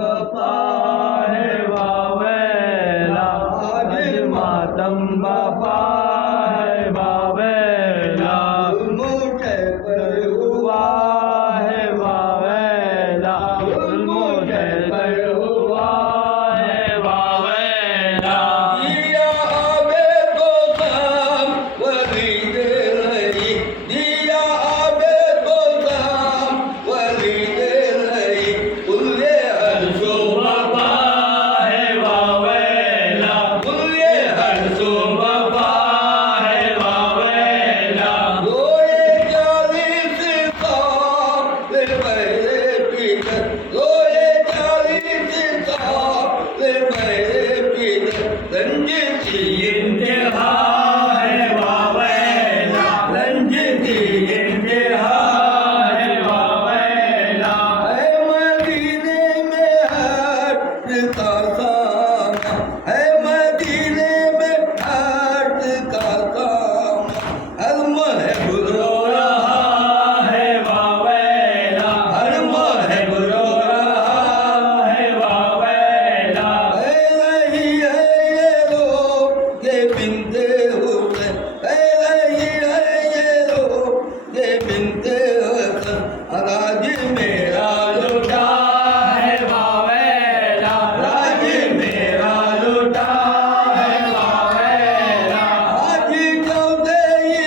بپا ہے واویلا آج ماتم بپا ہے واویلا مجھے پر ہوا ہے واویلا مجھے پر ہوا ہے واویلا دیا آبے کو سام ولی دے رہی دیا آبے کو سام ولی دے رہی کلے ہرسو بپا ہے واویلا کلے ہرسو بپا ہے واویلا روئے 40 سال میرے پیتر روئے 40 سال میرے پیتر رنج کی انتہا ہے واویلا رنج کی انتہا ہے واویلا ہے مدینے میں ہٹ کا ساما ہے مدینے میں ہٹ کا ساما ہر محب رو رہا ہے واویلا ہر محب رو رہا ہے واویلا اے رہی ہے یہ لوگ یہ بنتے حسین اے رہی ہے یہ لوگ یہ بنتے حسین راج میرا لوٹا ہے واویلا راج میرا لوٹا ہے واویلا آج چودہ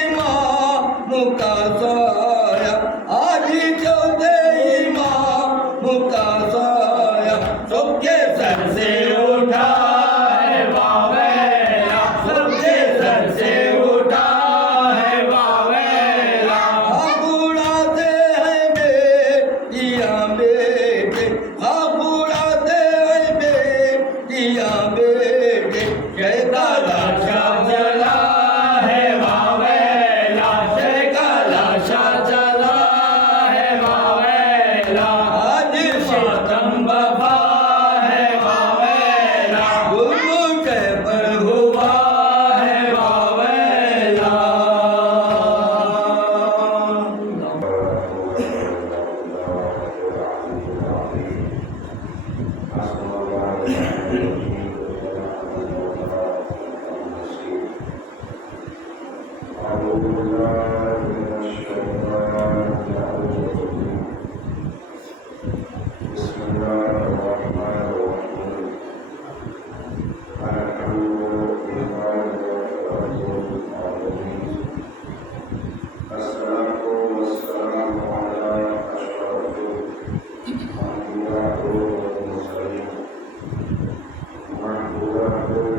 امام کا سایہ آج چودہ امام کا سایہ سب کے سر سے اٹھا ہے واویلا سب کے سر سے اٹھا ہے واویلا آپ اڑاتے ہیں بیٹیاں بیٹے آپ اڑاتے ہیں بیٹیاں بیٹے شے کا لاشا جلا ہے واویلا شے کا لاشا جلا ہے واویلا آج ماتم بپا ہے واویلا مجھے پر ہوا ہے واویلا بسم الله الرحمن الرحيم الحمد لله رب العالمين الصلاة والسلام على أشرف الأنبياء والمرسلين محمود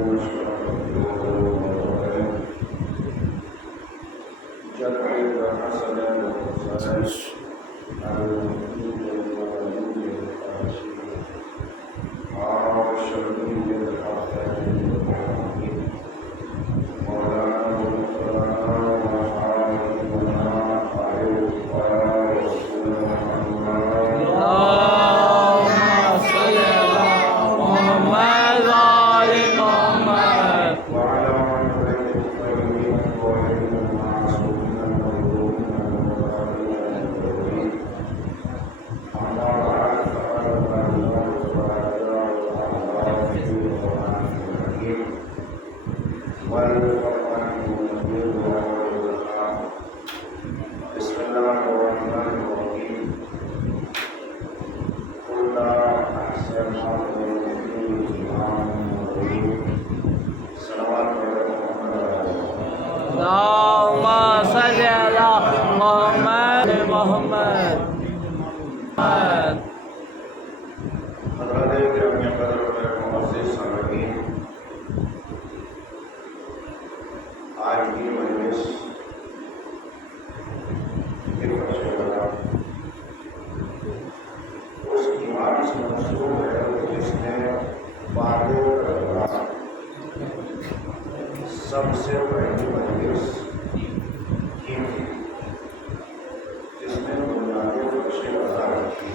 مشرف الأولين جمع حسن المرسلين بسم الله الرحمن الرحيم قلنا أحسن صلوات اللهم صل على محمد محمد حضرات گرامی قدر و معزز سامعین، آج کی مجلس اس ایمان سے منسوب ہے جس نے وعدے کا دوران سب سے پہلی مجلس کی تھی، جس نے بنیادی فرش وضع رکھی،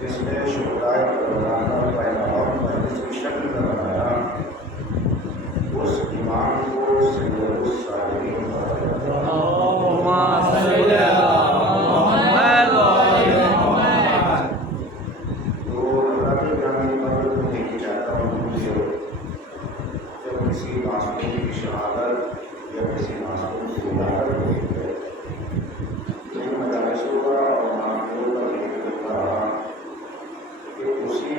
جس نے شہدائے کربلا کا پیغام مجلس کی شکل میں بنایا، اس ایمان کو سید الصالحین اللهم صل على محمد وعلى محمد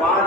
5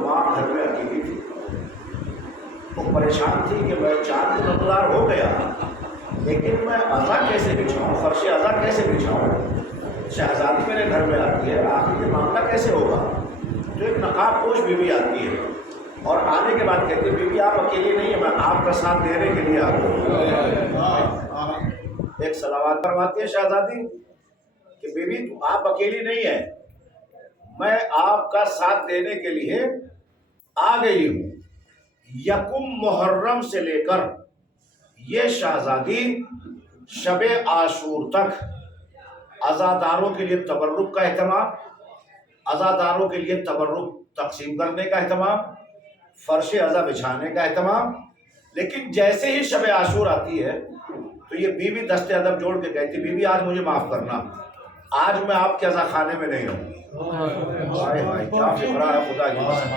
ماں گھر میں اکیلی تھی، تو پریشان تھی کہ میں چاند نمودار ہو گیا لیکن میں عزا کیسے بچھاؤں، فرش عزا کیسے بچھاؤں، شہزادی میرے گھر میں آتی ہے، آخر یہ معاملہ کیسے ہوگا؟ تو ایک نقاب پوش بیوی آتی ہے اور آنے کے بعد کہتی ہے بیوی آپ اکیلی نہیں ہیں، میں آپ کا ساتھ دینے کے لیے آ گئی۔ ایک صلوات فرماتی ہے شہزادی کہ بیوی آپ اکیلی نہیں ہیں، میں آپ کا ساتھ دینے کے لیے آ گئی ہوں۔ یکم محرم سے لے کر یہ شہزادی شب عاشور تک عزاداروں کے لیے تبرک کا اہتمام، عزاداروں کے لیے تبرک تقسیم کرنے کا اہتمام، فرش عزا بچھانے کا اہتمام، لیکن جیسے ہی شب عاشور آتی ہے تو یہ بیوی دست ادب جوڑ کے کہتی بیوی آج مجھے معاف کرنا، آج میں آپ کے عزا خانے میں نہیں رہوں گی۔ ہائے ہائے کیا فکرہ ہے خدا کی قسم۔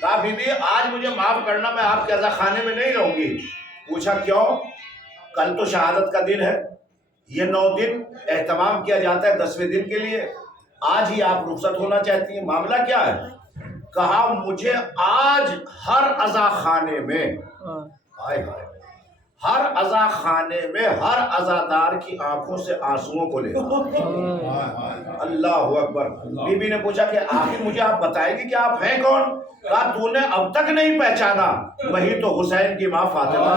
کہا بیوی آج مجھے معاف کرنا، میں آپ کے عزا خانے میں نہیں رہوں گی۔ پوچھا کیوں؟ کل تو شہادت کا دن ہے، یہ 9 دن اہتمام کیا جاتا ہے 10ویں دن کے لیے، آج ہی آپ رخصت ہونا چاہتی ہیں، معاملہ کیا ہے؟ کہا مجھے آج ہر عزا خانے میں، ہائے ہائے، ہر عزا خانے میں ہر عزادار کی آنکھوں سے آنسوؤں کو لے اللہ اکبر۔ بی بی نے پوچھا کہ آخر مجھے آپ بتائیں گے کہ آپ ہیں کون؟ کہا تو نے اب تک نہیں پہچانا، وہی تو حسین کی ماں فاطمہ۔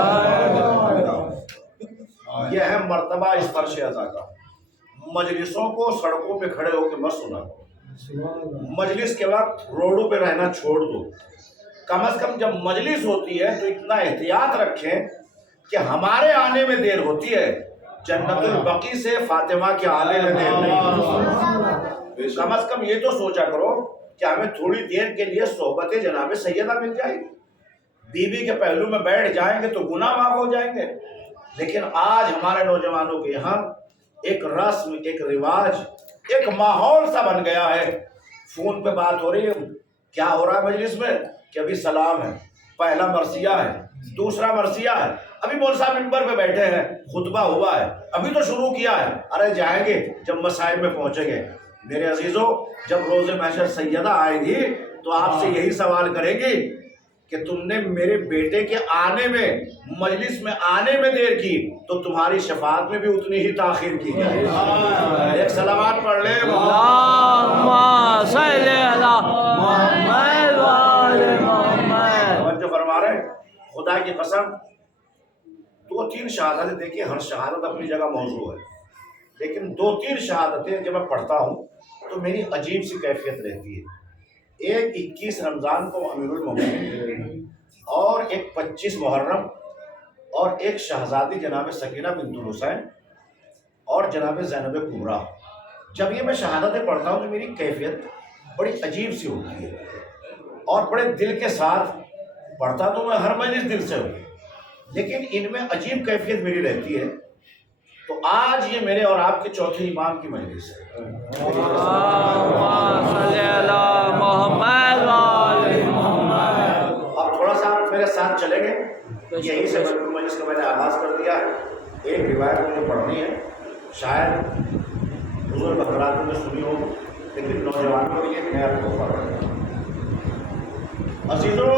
یہ ہے مرتبہ اس فرش عزا کا۔ مجلسوں کو سڑکوں پہ کھڑے ہو کے مت سنا، مجلس کے وقت روڈوں پہ رہنا چھوڑ دو، کم از کم جب مجلس ہوتی ہے تو اتنا احتیاط رکھیں کہ ہمارے آنے میں دیر ہوتی ہے، جنت البقیع سے فاطمہ کے آنے میں دیر نہیں ہوتی۔ کم از کم یہ تو سوچا کرو کہ ہمیں تھوڑی دیر کے لیے صحبت جناب سیدہ مل جائے گی، بیوی کے پہلو میں بیٹھ جائیں گے تو گناہ معاف ہو جائیں گے۔ لیکن آج ہمارے نوجوانوں کے یہاں ایک رسم، ایک رواج، ایک ماحول سا بن گیا ہے، فون پہ بات ہو رہی ہے، کیا ہو رہا ہے مجلس میں کہ ابھی سلام ہے، پہلا مرثیہ ہے، دوسرا مرثیہ ہے، ابھی مول صاحب منبر پہ بیٹھے ہیں، خطبہ ہوا ہے، ابھی تو شروع کیا ہے، ارے جائیں گے جب مصائب میں پہنچیں گے۔ میرے عزیزوں جب روز محشر سیدہ آئے گی تو آپ سے یہی سوال کرے گی کہ تم نے میرے بیٹے کے آنے میں، مجلس میں آنے میں دیر کی تو تمہاری شفاعت میں بھی اتنی ہی تاخیر کی جائے۔ ایک صلوات پڑھ لے اللہم صلی علی محمد وآل محمد۔ توجہ فرما رہے ہیں؟ خدا کی قسم 2-3 شہادتیں دیکھیے، ہر شہادت اپنی جگہ موضوع ہے، لیکن 2-3 شہادتیں جب میں پڑھتا ہوں تو میری عجیب سی کیفیت رہتی ہے۔ ایک 21 رمضان کو امیر المومنین، اور ایک 25 محرم، اور ایک شہزادی جناب سکینہ بنت الحسین اور جناب زینب کبریٰ۔ جب یہ میں شہادتیں پڑھتا ہوں تو میری کیفیت بڑی عجیب سی ہوتی ہے اور بڑے دل کے ساتھ پڑھتا تو میں ہر مجلس دل سے ہوں، لیکن ان میں عجیب کیفیت میری رہتی ہے۔ تو آج یہ میرے اور آپ کے چوتھے امام کی مجلس ہے۔ اللہم صلی علی محمد وآل محمد۔ اب تھوڑا سا آپ میرے ساتھ چلیں گے، یہی سے مجلس کا میں نے آغاز کر دیا ہے۔ ایک روایت مجھے پڑھنی ہے، شاید حضور بخرات میں سنی ہو، لیکن نوجوانوں کے لیے نیا تحفہ ہے۔ عزیزوں،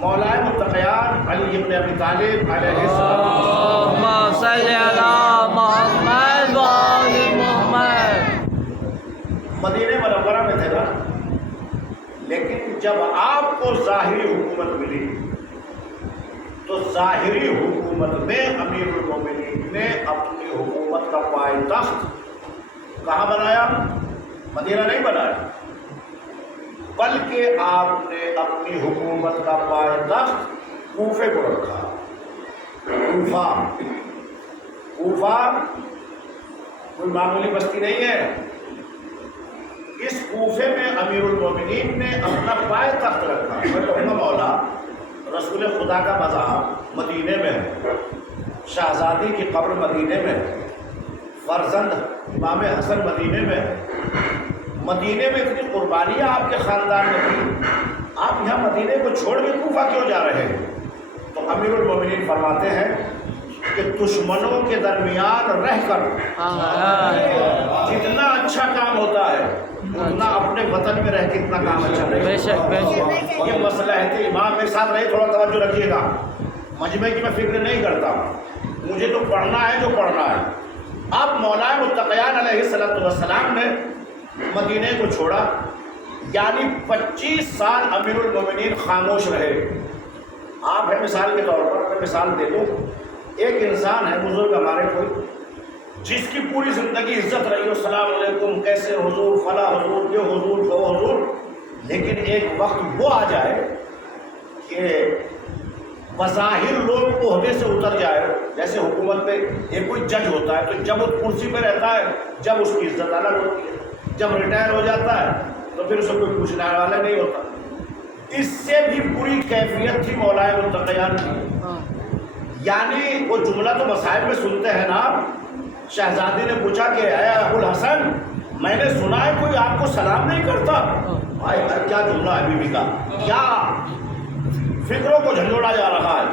مولا متقیان علی ابن ابی طالب علیہ السلام اللہم صلی علی محمد وآل محمد۔ مدینہ منورہ میں تھے نا، لیکن جب آپ کو ظاہری حکومت ملی تو ظاہری حکومت میں امیر المومنین نے اپنی حکومت کا پائے-تخت کہاں بنایا؟ مدینہ نہیں بنایا، بلکہ آپ نے اپنی حکومت کا پائے-تخت کوفے کو رکھا۔ کوفہ کوئی معمولی بستی نہیں ہے، اس کوفے میں امیر المومنین نے اپنا پائے-تخت رکھا۔ میں کہوں گا مولا، رسول خدا کا مزار مدینے میں ہے، شہزادی کی قبر مدینے میں ہے، فرزند امام حسن مدینے میں ہے، مدینے میں اتنی قربانیاں آپ کے خاندان میں تھی، آپ یہاں مدینے کو چھوڑ کے کوفہ کیوں جا رہے ہیں؟ تو امیر المومنین فرماتے ہیں کہ دشمنوں کے درمیان رہ کر جتنا اچھا کام ہوتا ہے نہ اپنے وطن میں رہ کے اتنا کام اچھا بے رہے. شک بے شک. یہ مسئلہ ہے کہ امام میرے ساتھ رہے, تھوڑا توجہ رکھیے گا. مجمع کی میں فکر نہیں کرتا, مجھے تو پڑھنا ہے جو پڑھنا ہے. اب مولا متقیان علیہ السلام نے مدینے کو چھوڑا, یعنی 25 سال امیر المومنین خاموش رہے. آپ ہے مثال کے طور پر, میں مثال دے دوں, ایک انسان ہے بزرگ ہمارے کوئی, جس کی پوری زندگی عزت رہی ہو, السلام علیکم, کیسے حضور, فلاں حضور, یہ حضور, وہ حضور, لیکن ایک وقت وہ آ جائے کہ بظاہر لوگ عہدے سے اتر جائے. جیسے حکومت پہ ایک کوئی جج ہوتا ہے, تو جب وہ کرسی پہ رہتا ہے جب اس کی عزت الگ ہوتی ہے, جب ریٹائر ہو جاتا ہے تو پھر اسے کوئی پوچھنے والا نہیں ہوتا. اس سے بھی بری کیفیت تھی مولا متقیان کی. یعنی وہ جملہ تو مصائب میں سنتے ہیں نا. شہزادی نے پوچھا کہ اے ابو الحسن, میں نے سنا ہے کوئی آپ کو سلام نہیں کرتا. بھائی کیا جملہ ہے بی بی کا, کیا فکروں کو جھنجھوڑا جا رہا ہے.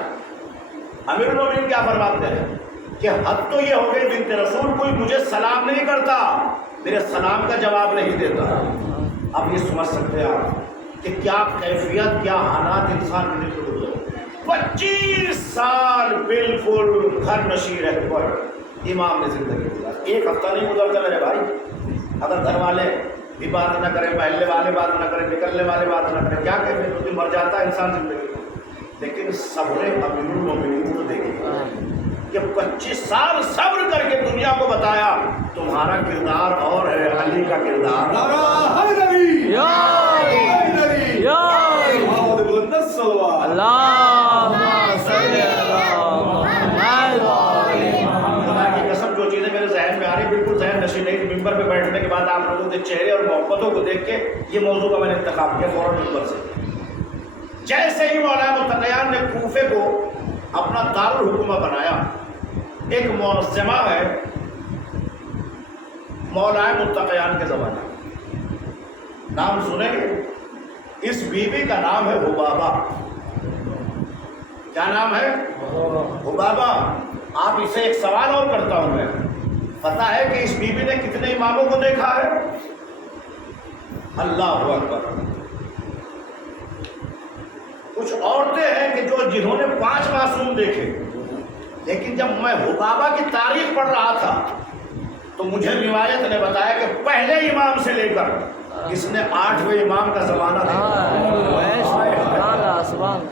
امیر المومنین کیا فرماتے ہیں کہ حد تو یہ ہو گئی بنت رسول, کوئی مجھے سلام نہیں کرتا, میرے سلام کا جواب نہیں دیتا. اب یہ سمجھ سکتے ہیں آپ کہ کیا کیفیت, کیا حالات انسان کے دل میں گزرے. 25 سال بالکل گھر نشین رہ کر امام نے زندگی گزاری. ایک ہفتہ نہیں گزرتا میرے بھائی. اگر گھر والے بھی بات نہ کریں, محلے والے بات نہ کریں, نکلنے والے بات نہ کریں, کیا کہتے ہیں, تو مر جاتا ہے انسان زندگی میں. لیکن صبر امیر المومنین کو دیکھیں کہ 25 سال صبر کر کے دنیا کو بتایا تمہارا کردار اور ہے, علی کا کردار. جو چیزیں میرے ذہن میں آ رہی بالکل ذہن نشین نہیں. ممبر پہ بیٹھنے کے بعد آپ لوگوں کے چہرے اور محبتوں کو دیکھ کے یہ موضوع کا میں نے انتخاب کیا فوراً ممبر سے. جیسے ہی مولا متقیان نے کوفے کو اپنا دارالحکومہ بنایا, ایک معظمہ ہے مولا متقیان کے زمانے, نام سنیں گے. اس بیوی کا نام ہے حبابہ. کیا نام ہے؟ حبابہ. آپ اسے ایک سوال اور کرتا ہوں میں, پتہ ہے کہ اس بیوی نے کتنے اماموں کو دیکھا ہے؟ اللہ اکبر. کچھ عورتیں ہیں کہ جنہوں نے 5 معصوم دیکھے, لیکن جب میں حبابہ کی تاریخ پڑھ رہا تھا تو مجھے روایت نے بتایا کہ پہلے امام سے لے کر اس نے 8ویں امام کا زمانہ دیکھا,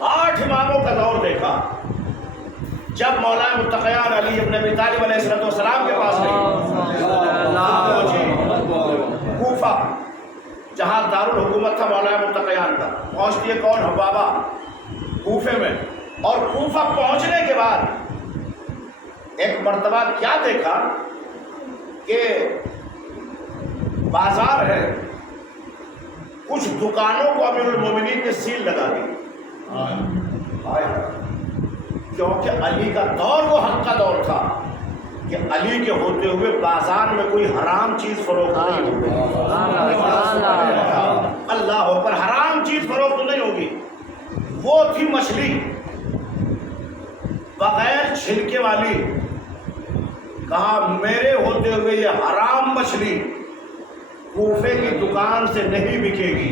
8 اماموں کا دور دیکھا. جب مولا متقیان علی ابن ابی طالب علیہ السلام کے پاس گئی کوفہ, جہاں دارالحکومت تھا مولا متقیان کا, پہنچتی ہے کون؟ حبابہ کوفے میں. اور کوفہ پہنچنے کے بعد ایک مرتبہ کیا دیکھا کہ بازار ہے, کچھ دکانوں کو امیر المومنین نے سیل لگا دی. کیونکہ علی کا دور وہ حق کا دور تھا کہ علی کے ہوتے ہوئے بازار میں کوئی حرام چیز فروخت نہیں ہوگی. اللہ ہو پر حرام چیز فروخت نہیں ہوگی. وہ تھی مچھلی بغیر چھلکے والی. کہا میرے ہوتے ہوئے یہ حرام مچھلی کوفے کی دکان سے نہیں بکے گی.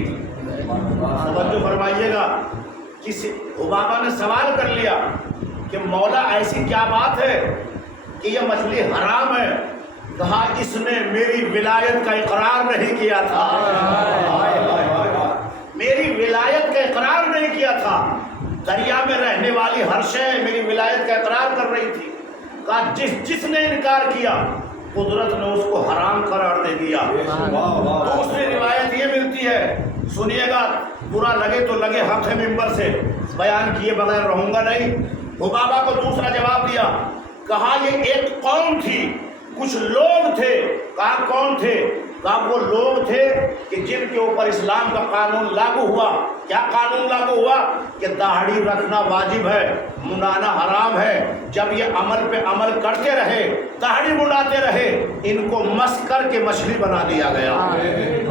توجہ فرمائیے گا. کسی حبابہ نے سوال کر لیا کہ مولا ایسی کیا بات ہے کہ یہ مچھلی حرام ہے؟ کہا اس نے میری ولایت کا اقرار نہیں کیا تھا. میری ولایت کا اقرار نہیں کیا تھا. دریا میں رہنے والی ہر شے میری ولایت کا اقرار کر رہی تھی. کہا جس نے انکار کیا قدرت نے اس کو حرام قرار دے دیا. دوسری روایت یہ ملتی ہے, سنیے گا, برا لگے تو لگے, حق ہے ممبر سے بیان کیے بغیر رہوں گا نہیں. حبابہ کو دوسرا جواب دیا, کہا یہ ایک قوم تھی, کچھ لوگ تھے. کہا کون تھے؟ کہا وہ لوگ تھے کہ جن کے اوپر اسلام کا قانون لاگو ہوا. کیا قانون لاگو ہوا؟ کہ داڑھی رکھنا واجب ہے, منڈانا حرام ہے. جب یہ عمل پہ عمل کرتے رہے, داڑھی منڈاتے رہے, ان کو مس کر کے مچھلی بنا دیا گیا.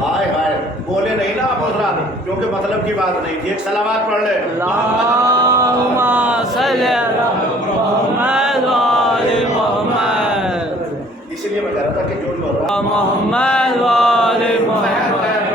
ہائے ہائے, بولے نہیں نا آپ حضرات, کیونکہ مطلب کی بات نہیں تھی. ایک سلامات پڑھ لے. اللہم صلی علی محمد و آل محمد. اسی لیے میں کہہ رہا تھا کہ جو محمد و آل محمد.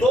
2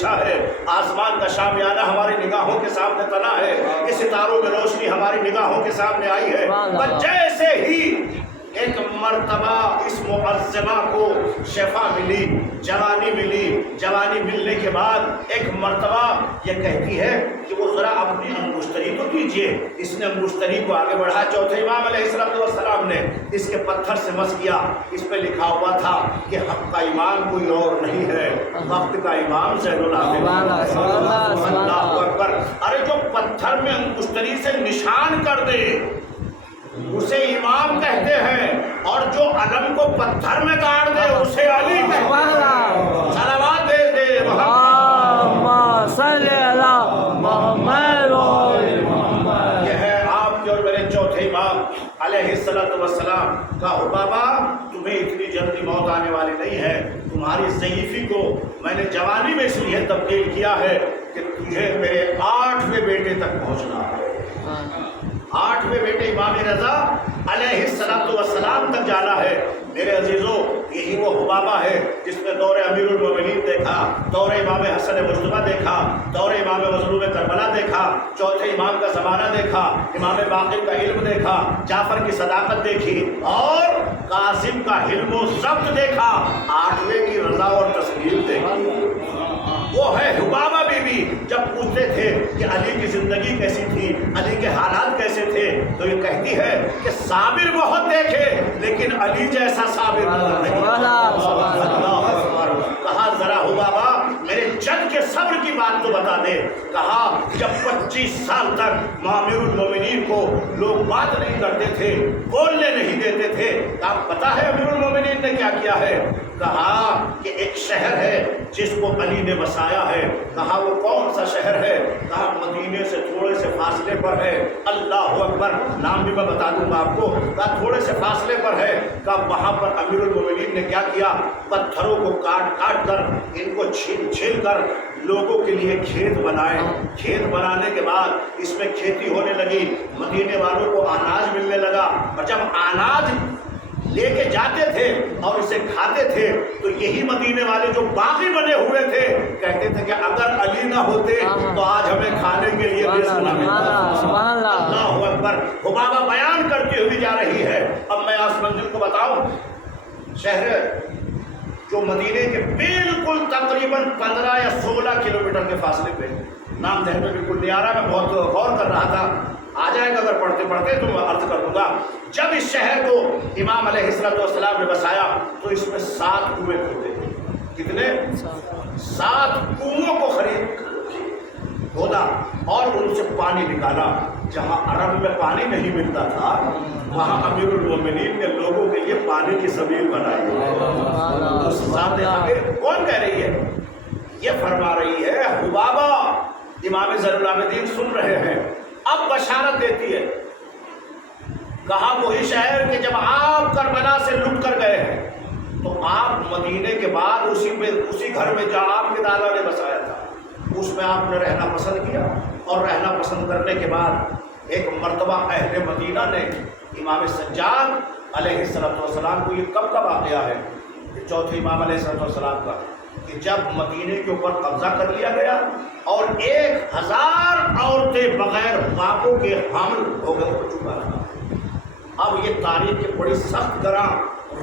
بچھا ہے، آسمان کا شامیانہ ہماری نگاہوں کے سامنے تنا ہے، اس ستاروں میں روشنی ہماری نگاہوں کے سامنے آئی ہے، بس جیسے ہی ایک مرتبہ اس معظمہ کو شفا ملی، جوانی ملی، جوانی ملنے کے بعد ایک مرتبہ یہ کہتی ہے کہ وہ ذرا اپنی انگشتری تو دیجیے۔ اس نے انگشتری کو آگے بڑھا، چوتھے امام علیہ السلام نے اس کے پتھر سے مس کیا، اس پہ لکھا ہوا تھا کہ حق کا امام کوئی اور نہیں ہے، وقت کا امام زین العابدین۔ اللہ اکبر! ارے جو پتھر میں انگشتری سے نشان کر دے اسے امام کہتے ہیں، اور جو علم کو پتھر میں گاڑ دے اسے علی کہتے ہیں۔ صلوات دے اللہم صلی علی محمد یہ ہے آپ کے اور میرے چوتھے امام علیہ السلام کا حبابہ، تمہیں اتنی جلدی موت آنے والی نہیں ہے، تمہاری ضعیفی کو میں نے جوانی میں اس لیے تبدیل کیا ہے کہ تجھے میرے 8ویں بیٹے تک پہنچنا ہے، 8ویں بیٹے امام رضا علیہ السلام تک جانا ہے۔ میرے عزیزوں، یہی وہ حبابہ ہے جس نے دور امیر المومنین دیکھا، دور امام حسن مجتبیٰ دیکھا، دور امام مظلوم کربلا دیکھا، چوتھے امام کا زمانہ دیکھا، امام باقر کا علم دیکھا، جعفر کی صداقت دیکھی، اور قاسم کا حلم و ضبط دیکھا، 8ویں کی رضا اور تسلیم دیکھی۔ وہ ہے حبابہ بی بی۔ جب پوچھتے تھے کہ علی کی زندگی کیسی تھی، علی کے حالات کیسے تھے، تو یہ کہتی ہے کہ صابر بہت دیکھے لیکن علی جیسا صابر نہیں۔ اللہ اکبر! کہا ذرا حبابہ میرے جد کے صبر کی بات تو بتا دے۔ کہا جب 25 سال تک امیر المومنین کو لوگ بات نہیں کرتے تھے، بولنے نہیں دیتے تھے، آپ پتا ہے امیر المومنین نے کیا کیا ہے؟ کہا کہ ایک شہر ہے جس کو علی نے بسایا ہے۔ کہا وہ کون سا شہر ہے؟ کہا مدینے سے تھوڑے سے فاصلے پر ہے۔ اللہ اکبر! نام بھی میں بتا دوں گا آپ کو۔ کہا تھوڑے سے فاصلے پر ہے۔ کہا وہاں پر امیر المومنین نے کیا کیا؟ پتھروں کو کاٹ کاٹ کر، ان کو چھیل چھیل کر لوگوں کے لیے کھیت بنائے۔ کھیت بنانے کے بعد اس میں کھیتی ہونے لگی، مدینے والوں کو اناج ملنے لگا، اور جب اناج لے کے جاتے تھے اور اسے کھاتے تھے تو یہی مدینے والے جو باغی بنے ہوئے تھے کہتے تھے کہ اگر علی نہ ہوتے تو آج ہمیں کھانے کے لیے رزق نہ ملتا۔ اللہ اکبر! حبابہ بیان کرتی ہوئی جا رہی ہے۔ اب میں اس منزل کو بتاؤں، شہر جو مدینے کے بالکل تقریباً 15 یا 16 کلومیٹر کے فاصلے پہ، نام ذہن میں بالکل نہیں آ رہا، میں بہت غور کر رہا تھا، آ جائے گا اگر پڑھتے پڑھتے تو میں عرض کر دوں گا۔ جب اس شہر کو امام علیہ السلام نے بسایا تو اس میں 7 کنویں کھودے تھے۔ کتنے؟ 7 کنووں کو خرید کھودا اور ان سے پانی نکالا۔ جہاں عرب میں پانی نہیں ملتا تھا وہاں امیر المومنین نے لوگوں کے لیے پانی کی سبیل بنائی۔ اس ذات آگے کون کہہ رہی ہے؟ یہ فرما رہی ہے حبابہ، امام زین العابدین سن رہے ہیں، اب بشارت دیتی ہے۔ کہا وہی شہر کہ جب آپ کربلا سے لٹ کر گئے ہیں تو آپ مدینے کے بعد اسی گھر میں جہاں آپ کے دادا نے بسایا تھا اس میں آپ نے رہنا پسند کیا، اور رہنا پسند کرنے کے بعد ایک مرتبہ اہل مدینہ نے امام سجاد علیہ السلام کو، یہ کب کا واقعہ ہے؟ چوتھے امام علیہ السلام کا، کہ جب مدینے کے اوپر قبضہ کر لیا گیا اور 1000 عورتیں بغیر باپوں کے حامل ہو چکا تھا۔ اب یہ تاریخ کی بڑی سخت گراں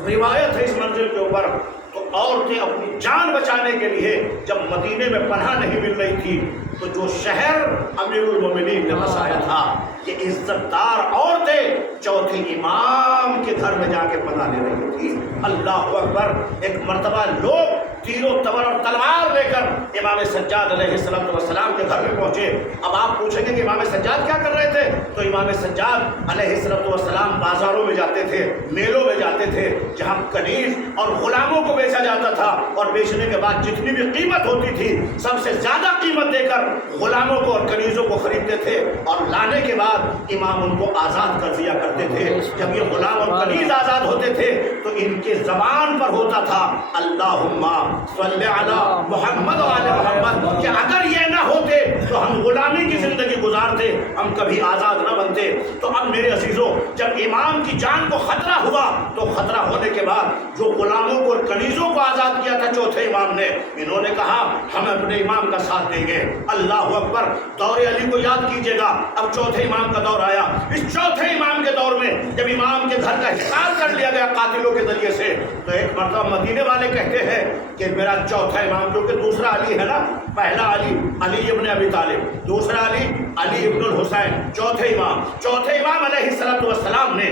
روایت ہے اس منزل کے اوپر، تو عورتیں اپنی جان بچانے کے لیے جب مدینے میں پناہ نہیں مل رہی تھی تو جو شہر امیر المومنین نے بسایا تھا کہ عزت دار عورتیں چوتھے امام کے گھر میں جا کے پناہ لے رہی تھی۔ اللہ اکبر! ایک مرتبہ لوگ تیر و تبر اور تلوار لے کر امام سجاد علیہ السلام کے گھر میں پہنچے۔ اب آپ پوچھیں گے کہ امام سجاد کیا کر رہے تھے؟ تو امام سجاد علیہ السلام بازاروں میں جاتے تھے، میلوں میں جاتے تھے، جہاں کنیز اور غلاموں کو بیچا جاتا تھا، اور بیچنے کے بعد جتنی بھی قیمت ہوتی تھی سب سے زیادہ قیمت دے کر غلاموں کو اور کنیزوں کو خریدتے تھے، اور لانے کے بعد امام ان کو آزاد کر دیا کرتے تھے۔ جب یہ غلام اور کنیز آزاد ہوتے تھے تو ان کے زبان پر ہوتا تھا اللہم صلی علی محمد و آل محمد، کہ اگر یہ نہ ہوتے تو ہم غلامی کی زندگی گزار تھے، ہم کبھی آزاد نہ بنتے۔ تو اب میرے عزیزوں، جب امام کی جان کو خطرہ ہوا تو خطرہ ہونے کے بعد جو غلاموں کو اور کنیزوں کو آزاد کیا تھا چوتھے امام نے، انہوں نے کہا ہم اپنے امام کا ساتھ دیں گے۔ اللہ اکبر! دور علی کو یاد کیجئے گا، اب چوتھے امام کا دور آیا۔ اس چوتھے امام کے دور میں جب امام کے گھر کا حصار کر لیا گیا قاتلوں کے ذریعے سے، تو ایک مرتبہ مدینے والے کہتے ہیں کہ میرا چوتھا امام، جو کہ دوسرا علی ہے نا، پہلا علی ابن ابی طالب، دوسرا علی ابن الحسین، چوتھے امام علیہ السلام نے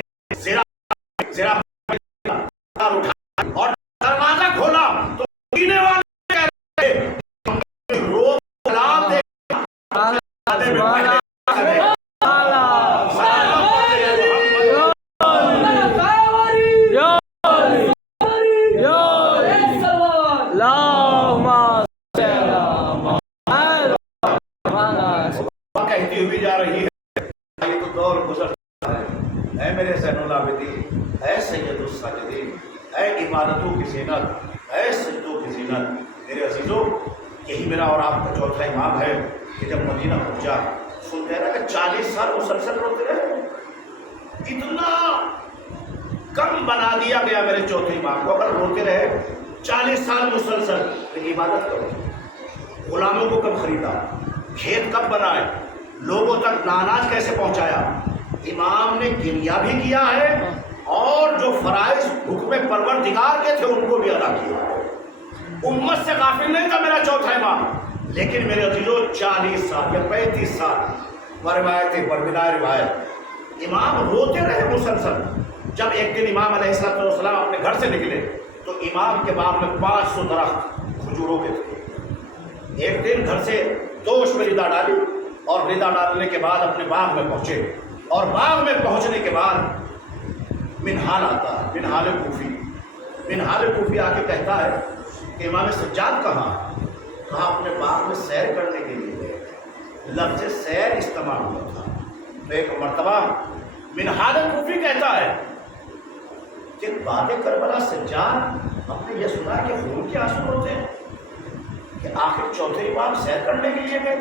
زرا اور دروازہ کھولا تو مدینے والے کہہ رہے تھے روب غلام دے کہتی ہوئی جا رہی ہے، یہ تو دور گزر چکا ہے۔ اے میرے زین العابدین، اے سید الساجدین، اے عبادتوں کی زینت، اے سجدوں کی زینت، میرے عزیزوں، یہی میرا اور آپ کا چوتھا امام ہے کہ جب مدینہ پہنچا، سنتے رہے کہ 40 سال مسلسل روتے رہے۔ اتنا کم بنا دیا گیا میرے چوتھے امام کو، اگر روتے رہے 40 سال مسلسل تو عبادت کرو۔ غلاموں کو کب خریدا، کھیت کب بنائے، لوگوں تک ناناج کیسے پہنچایا، امام نے گریہ بھی کیا ہے اور جو فرائض حکم پروردگار کے تھے ان کو بھی ادا کیا۔ امت سے غافل نہیں تھا میرا چوتھا امام، لیکن میرے عزیزوں 40 سال یا 35 سال روایت بلا روایت امام روتے رہے مسلسل۔ جب ایک دن امام علیہ السلام اپنے گھر سے نکلے تو امام کے باغ میں 500 درخت کھجوروں کے تھے۔ ایک دن گھر سے دوش میں ردا ڈالی اور ردا ڈالنے کے بعد اپنے باغ میں پہنچے، اور باغ میں پہنچنے کے بعد منہال آتا ہے، منہال کوفی آ کے کہتا ہے کہ امام سجاد کہاں؟ کہا اپنے باغ میں سیر کرنے کے لیے گئے۔ لفظ سیر استعمال ہوا تھا۔ تو ایک مرتبہ منہال کوفی کہتا ہے کہ بعد کربلا سجاد آپ نے یہ سنا کہ خون کے آنسو ہوتے ہیں کہ آخر چوتھے امام سیر کرنے کے لیے گئے۔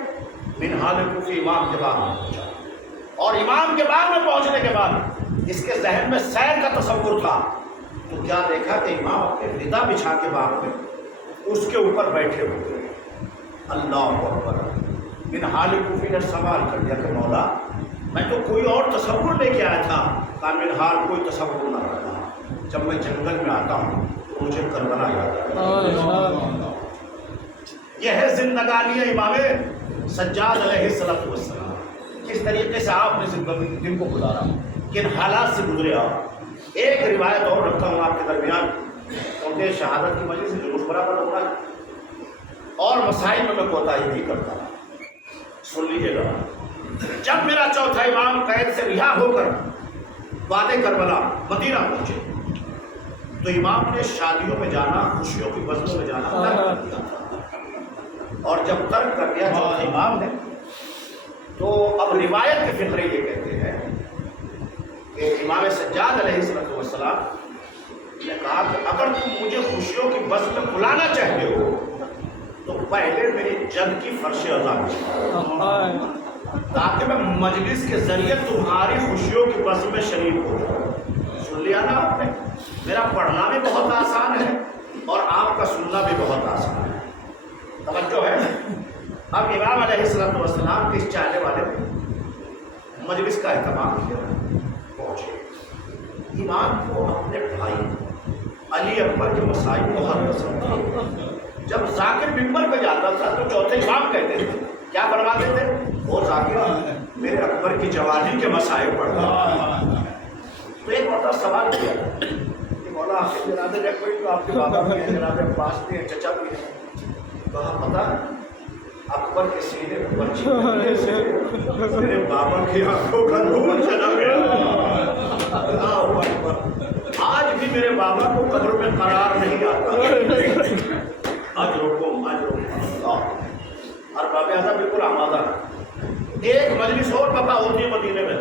منہال کوفی امام کے باغ میں پہنچا، اور امام کے باغ میں پہنچنے کے بعد اس کے ذہن میں سیر کا تصور تھا، تو کیا دیکھا کہ امام اپنے ردا بچھا کے باغ میں اس کے اوپر بیٹھے ہوئے۔ اللہ اکبر! منہال کوفی نے سوال کر دیا کہ مولا میں تو کوئی اور تصور لے کے آیا تھا۔ کہا منہال کوئی تصور نہ کرنا، جب میں جنگل میں آتا ہوں تو مجھے کربلا یاد آتا ہے۔ یہ ہے زندگانی امام سجاد علیہ السلام، کس طریقے سے آپ نے زندگی دن کو گزارا، کن حالات سے گزرے آپ۔ ایک روایت اور رکھتا ہوں آپ کے درمیان، کیونکہ شہادت کی وجہ سے جلوس برابر ہو رہا ہے اور مسائل میں کوتاہی بھی کرتا ہوں۔ سن لیجیے گا، جب میرا چوتھا امام قید سے رہا ہو کر وادی کربلا مدینہ پہنچے تو امام نے شادیوں میں جانا، خوشیوں کی بزموں میں جانا ترک کر دیا تھا، اور جب ترک کر دیا چوتھے امام نے تو اب روایت کے فقرے یہ کہتے ہیں کہ امام سجاد علیہ السلام نے کہا کہ اگر تم مجھے خوشیوں کی بس میں بلانا چاہتے ہو تو پہلے میری جد کی فرش عزا بچھاؤ، تاکہ میں مجلس کے ذریعے تمہاری خوشیوں کی بس میں شریک ہو جاؤں۔ سن لیا نا آپ نے؟ میرا پڑھنا بھی بہت آسان ہے اور آپ کا سننا بھی بہت آسان ہے۔ توجہ ہے؟ اب امام علیہ السلام کے اس چاہنے والے مجلس کا اہتمام کیا، پہنچے۔ امام کو اپنے بھائی علی اکبر کے مسائل بہت پسند تھے۔ جب ذاکر ممبر پہ جاتا تھا تو چوتھے امام کہتے تھے، کیا فرماتے تھے؟ وہ ذاکر میرے اکبر کی جوانی کے مسائل پڑھتا۔ تو ایک مرتبہ سوال کیا کہ مولا آخر جناب کوئی تو آپ کے بابا بھی ہیں، جناب عباس بھی ہیں، چچا بھی ہیں۔ کہا پتہ اکبر کے سینے پر بچی کرنے سے میرے بابا کی آنکھوں کا نور چلا گیا۔ اللہ اکبر! آج بھی میرے بابا کو قبر میں قرار نہیں آتا۔ اجرکم اللہ، اور باب اعظم بالکل آمادہ۔ ایک مجلس اور بقا ہوتی ہے مدینے میں،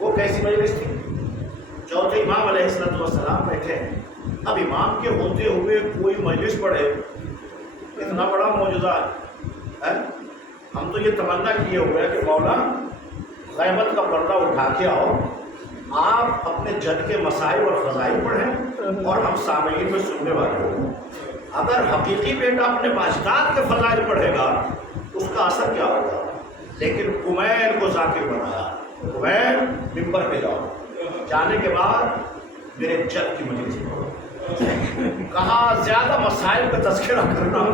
وہ کیسی مجلس تھی؟ چوتھے امام علیہ السلام بیٹھے ہیں، اب امام کے ہوتے ہوئے کوئی مجلس پڑھے، اتنا بڑا معجزہ ہے۔ ہم تو یہ تمنا کیے ہوئے ہیں کہ مولا غیبت کا پردہ اٹھا کے آؤ، آپ اپنے جد کے مسائل اور فضائل پڑھیں اور ہم سامعین میں سننے والے ہوں۔ اگر حقیقی بیٹا اپنے باجداد کے فضائل پڑھے گا اس کا اثر کیا ہوگا؟ لیکن کمیل کو ذاکر بنایا، کمیل ممبر پہ جاؤ، جانے کے بعد میرے جد کی مجلس پڑھو، کہا زیادہ مسائل کا تذکرہ کرنا،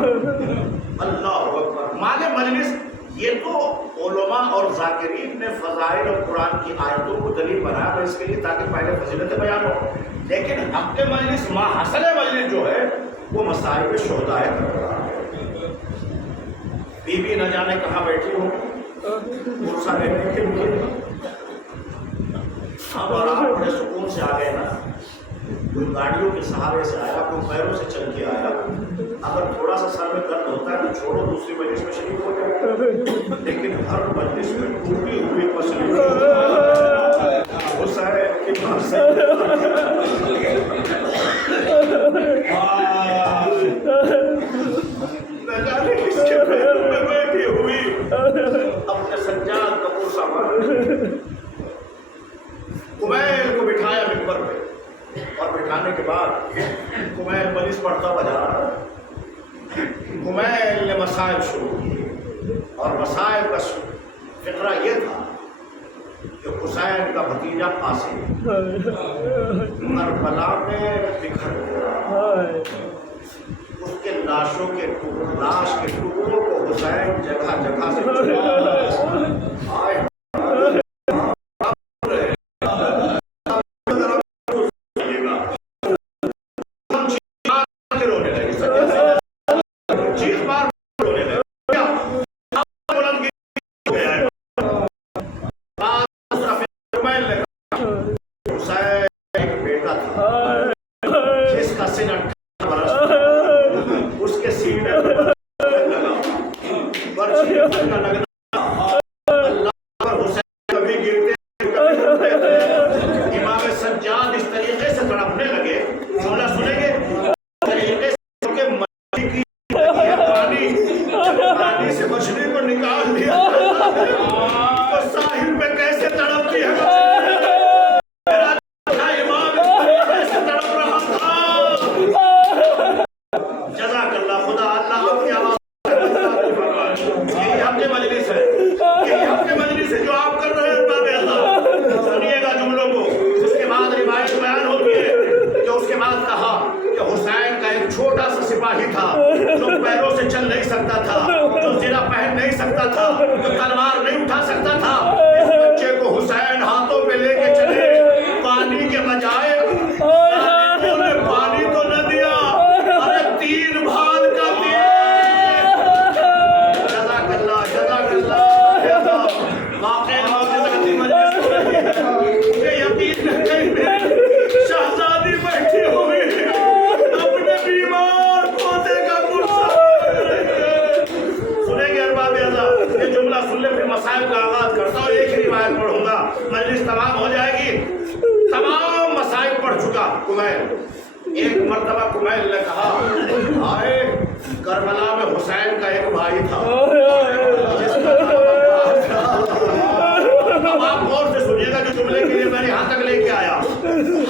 اللہ اکبر، مال مجلس۔ یہ تو علماء اور ذاکرین نے فضائل اور قرآن کی آیتوں کو دلیل بنایا اس کے لیے تاکہ پہلے فضیلت بیان ہو، لیکن حق مجلس ما حصل مجلس جو ہے وہ مسائل پہ شہدائے کر رہا ہے۔ بی بی نہ جانے کہاں بیٹھی ہو غصہ لینے کے لیے، اب اور آپ بڑے سکون سے آ گئے نا، کوئی گاڑیوں کے سہارے سے آیا، کوئی پیروں سے چل کے آیا، اگر تھوڑا سا سر میں درد ہوتا ہے تو چھوڑو دوسری مجلس میں شریک ہو جائے، لیکن ہر مجلس میں ٹوٹی ہوئی مسئلے غصہ ہے کہ نہ جانے کس کے پیروں میں بیٹھی ہوئی اپنے سجاد کپور سامان کمیل کو بٹھایا ممبر پہ، اور بٹھانے کے بعد کمیل مجلس پڑھتا بجا رہا، کمیل نے مسائل شروع کیے، اور مسائل کا فقرہ یہ تھا کہ حسین کا بھتیجا قاسم کربلا میں بکھر گیا، اس کے لاشوں کے لاش کے ٹکڑوں کو حسین جگہ جگہ سے ایک مرتبہ کمیل نے کہا آئے کربلا میں حسین کا ایک بھائی تھا جس کا اب آپ غور سے سنیے گا جو جملے کے لیے میں نے یہاں تک لے کے آیا،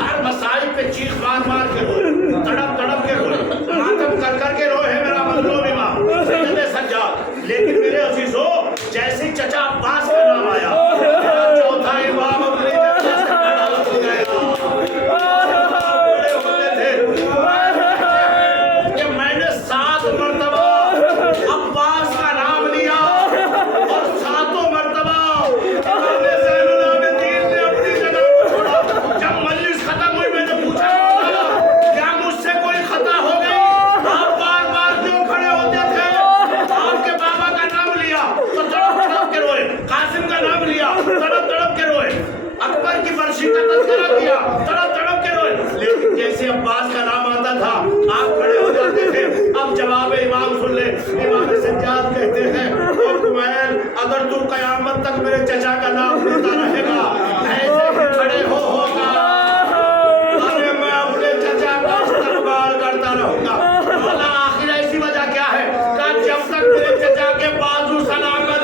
ہر مسائل پہ چیخ مار کے روئے، تڑپ کے روئے، ماتم کر کے روئے ہے میرا مظلوم امام سید سجاد، لیکن میرے عزیزو جیسی چچا عباس کا نام آیا میرا چوتھا امام اپنے چچا سے کھڑا ہو گیا کہ میں نے 7 مرتبہ عباس کا نام لیا اور 7 مرتبہ امام زین العابدین نے اپنی جگہ کو چھوڑا۔ جب مجلس ختم ہوئی میں نے پوچھا کیا مجھ سے کوئی خطا ہو گئی؟ آپ بار بار کیوں کھڑے ہوتے تھے؟ آپ کے بابا کا نام لیا تو تڑپ کے روئے، قاسم کا نام لیا تڑپ کے روئے، اکبر کی برسی کا تذکرہ کیا تڑپ کے روئے، لیکن جیسے عباس کا نام آتا تھا آپ کھڑے ہو جاتے تھے۔ اب جواب امام سن لے، امام سجاد کہتے ہیں اور کمیل اگر تو قیامت تک میرے چچا کا نام لیتا رہے گا ایسے ہی کھڑے ہوگا، ارے میں اپنے چچا کا استقبال کرتا رہوں گا۔ مولا آخر ایسی وجہ کیا ہے کہ جب تک میرے چچا کے بازو سلامت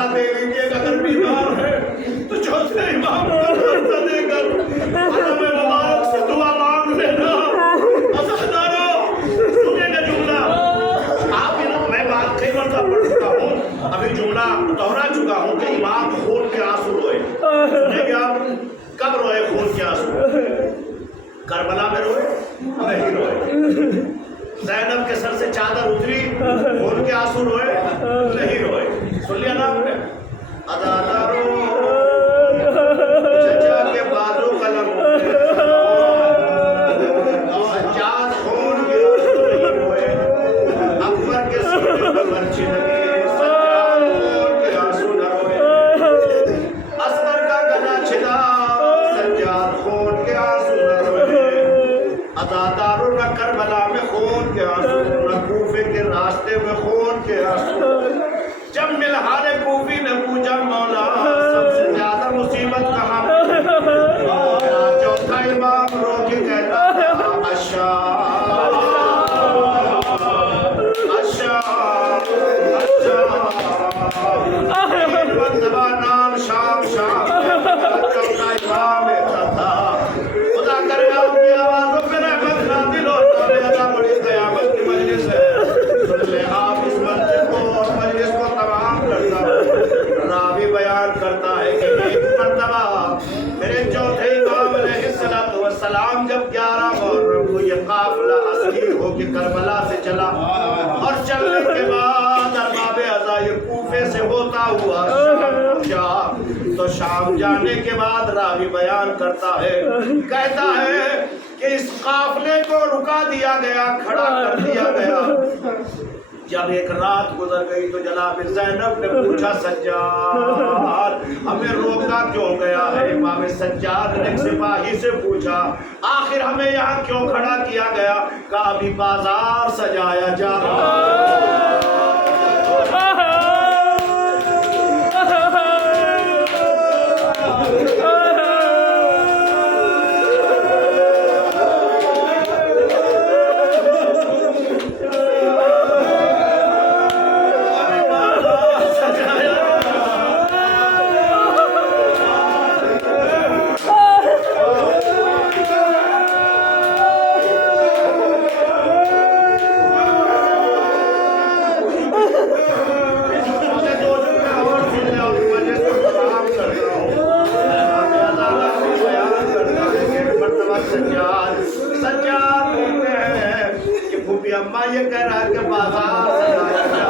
بھروسہ دے لیجیے کہ اگر بیمار ہے تو چوتھے امام کو بھروسہ دے کر عالم مبارک سے دعا مانگ لینا۔ عزیزانو، سنیے گا جملہ، آپ میں بات کئی مرتبہ پڑھ چکا ہوں، ابھی جملہ دوہرا چکا ہوں کہ امام خون کے آنسو روئے۔ سنیے گا، کب روئے خون کے آنسو؟ کربلا میں روئے؟ نہیں روئے۔ زینب کے سر سے چادر اتری، خون کے آنسو روئے؟ نہیں روئے۔ سن لیا نا آپ نے؟ عزادارو، چچا کے بازو قلم، سجاد خون کے آنسو نہیں روئے، اکبر کے سینے پر برچی لگی، سجاد خون کے آنسو نہ روئے، اصغر کا گلا چھلا، سجاد خون کے آنسو نہ روئے۔ عزادارو، نہ کربلا میں خون کے آنسو، نہ کوفے کے راستے میں خون کے آنسو۔ جب ملحان کوفی نے پوچھا مولا سب سے زیادہ مصیبت کہاں میرا چوتھا امام رو کے کہتا اشا اشا اشا مرتبہ نام شام شام چوتھا امام ایسا تھا۔ خدا کرے آپ کی آوازوں پہ رحمت نازل ہوتا ہے۔ اللہ بڑی قیامت کی مجلس ہے، سن لے آپ اس مسجد کو اور مجلس کو تمام کرتا ہوں۔ راوی بیان کرتا ہے کہ ایک مرتبہ میرے چوتھے امام علیہ السلام جب 11 محرم کو یہ قافلہ اسیر ہو کے کربلا سے چلا اور چلنے کے بعد ارباب عزا یہ کوفے سے ہوتا ہوا شام پہنچا، تو شام جانے کے بعد راوی بیان کرتا ہے، کہتا ہے کہ اس قافلے کو رکا دیا گیا، کھڑا کر دیا گیا۔ جب ایک رات گزر گئی تو جناب زینب نے پوچھا سجاد ہمیں روکا کیوں گیا ہے؟ امام سجاد نے ایک سپاہی سے پوچھا آخر ہمیں یہاں کیوں کھڑا کیا گیا؟ کہا ابھی بازار سجایا جا رہا ہے۔ یہ کہہ رہا ہے کہ بازار سجایا جا،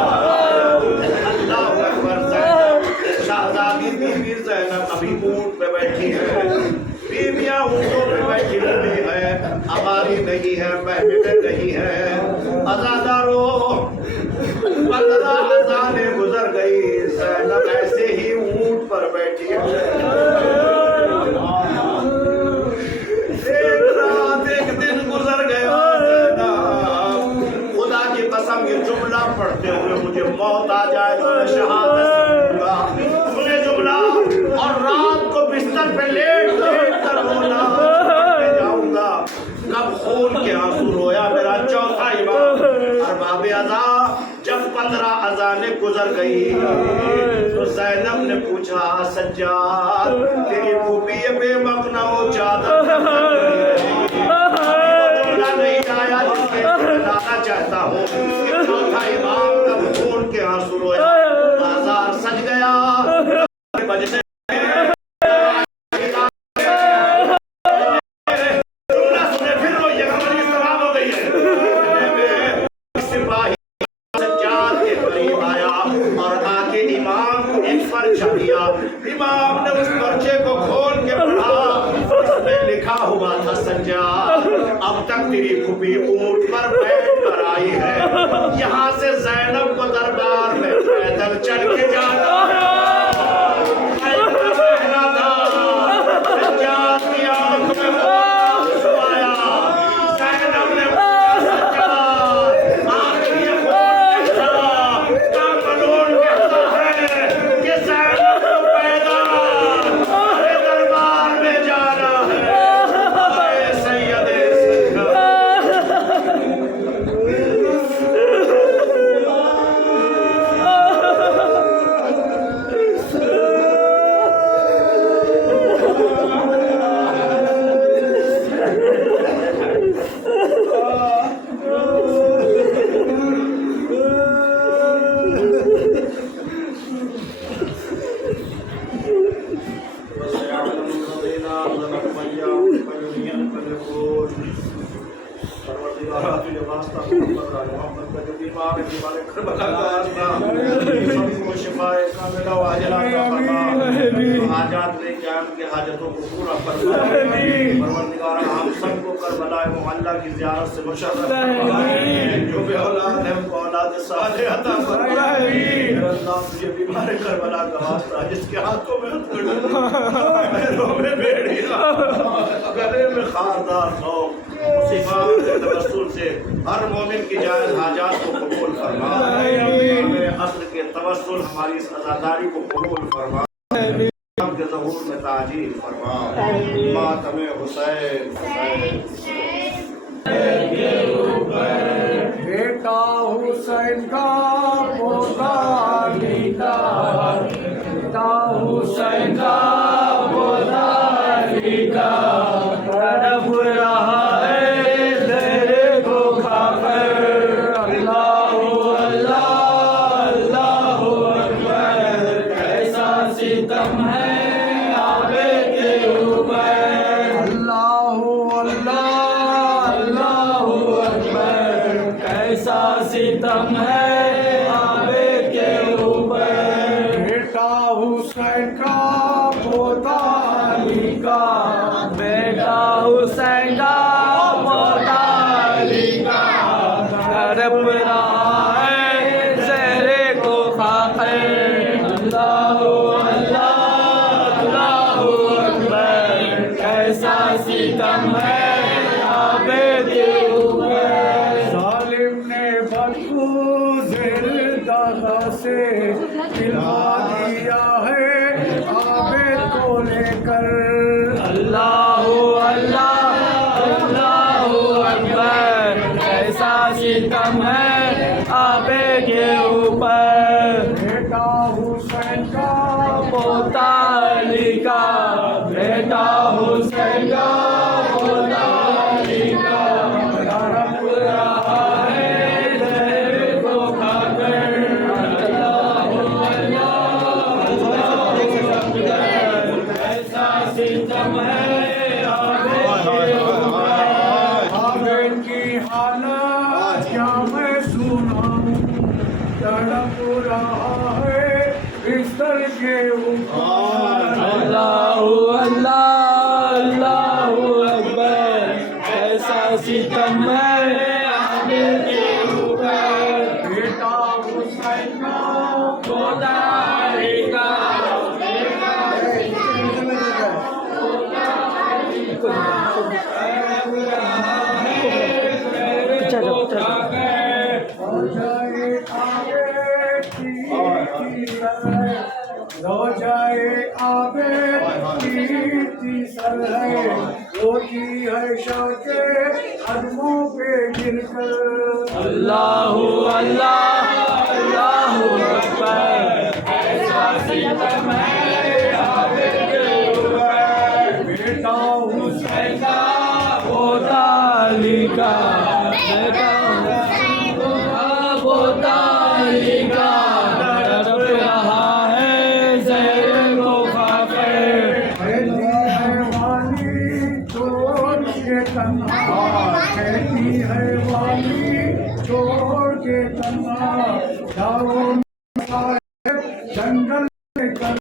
اللہ اکبر۔ زینب شہزادی بیوی زینب ابھی اونٹ پہ بیٹھی ہے، بیویاں اونٹوں پہ بیٹھی ہوئی ہے، ہماری نہیں ہے، محمد نہیں ہے۔ عزادارو 15 اذانیں گزر گئی، زینب ایسے ہی اونٹ پر بیٹھی ہے۔ ایک رات ایک دن گزر گیا، قسم یہ جملہ پڑھتے ہوئے مجھے موت آ جائے تو میں شہادت دوں گا۔ سنے جملہ، اور رات کو بستر پہ لیٹ کر رونا پڑھتے جاؤں گا۔ کب خون کے آنسو رویا میرا چوتھا امام ارباب عزا؟ جب 15 اذانیں گزر گئی تو زینب نے پوچھا سجاد تیری پھوپھی یہ بے مقنع و چادر نہیں آیا جس کے لانا چاہتا ہوں کہ چوتھا امام کب خون کے آنسو رویا، بازار سج گیا، بجنے سپاہی سجاد کے قریب آیا اور آ کے امام کو ایک پرچہ دیا۔ امام نے اس پرچے کو کھول کے پڑھا، اس میں لکھا ہوا تھا سجاد اب تک تیری پھوپھی اونٹ پر بیٹھ کر آئی ہے، یہاں سے زینب کو دربار میں پیدل چل کے جانا ہے۔ پہلا تھا سجاد کی آنکھ میں آنسو آیا، زینب نے پوچھا سجاد آخر یہ خون کیسا؟ کاملون کہتا ہے کہ زینب کو پیدل دربار میں جانا ہے۔ اے سید والے کربلا کا واسطہ سب کو شفائے کاملہ و عاجلہ عطا فرما حاجات لے کے ان کے حاجتوں کو پورا فرما پروردگار ہم سب کو کربلا معلیٰ کی زیارت سے مشرف فرما جو بے اولاد ہیں ان کو اولاد صالح عطا فرما اللہ مجھے بیمار کربلا کا واسطہ جس کے ہاتھوں میں پیروں میں بیڑیاں گلے میں خاردار ذوق صفات توسل سے ہر مومن کی جائز حاجات کو قبول فرما میرے اصل کے توسل ہماری اس عزاداری کو قبول فرما ہم کے ظہور میں تعجیل فرما ماتم حسین بیٹا حسین کا پوتا علی کا بیٹا حسین کا پوتا علی کا تڑپ رہا ہے تیرے کو کھا کر اللہ اللہ اکبر کیسا ستم ہے آبے کے اوپر اللہ کیسا ستم ہے آبے کے اوپر بیٹا حسین کا پوتا علی کا بیٹا حسین کا پوتا علی کا تڑپ رہا ہے زہرے کو کھا کر اللہ اکبر کیسا ستم ہے آبے کے ظالم نے بدبو زیر دادا سے دلوا دیا ہے عابد کو لے کر اللہ اکبر ایسا ستم ہے آبے کے اوپر بیٹا حسین کا پوتا علی کا بیٹا حسین کا پوتا علی کا تڑپ رہا ہے زہر کو کھا کر ایسا ستم ہے آبد کی حالت کیا میں سناؤں تڑپ رہا ہے بستر کے اوپر اللہ اکبر ایسا ستم ہے آبد کے اوپر بیٹا حسین کا پوتا علی کا روجائے عابد کی سر ہے روتی ہے شاہ کے قدموں پہ گر کر اللہ اکبر ایسا ستم ہے عابد کے اوپر بیٹا حسین کا پوتا علی کا بیٹا پوتا علی کا تڑپ رہا ہے زہر کو کھا کر کہتی ہے والی چھوڑ کے تنہا کہتی ہے والی چھوڑ کے تنہا جاؤ صاحب جنگل میں کر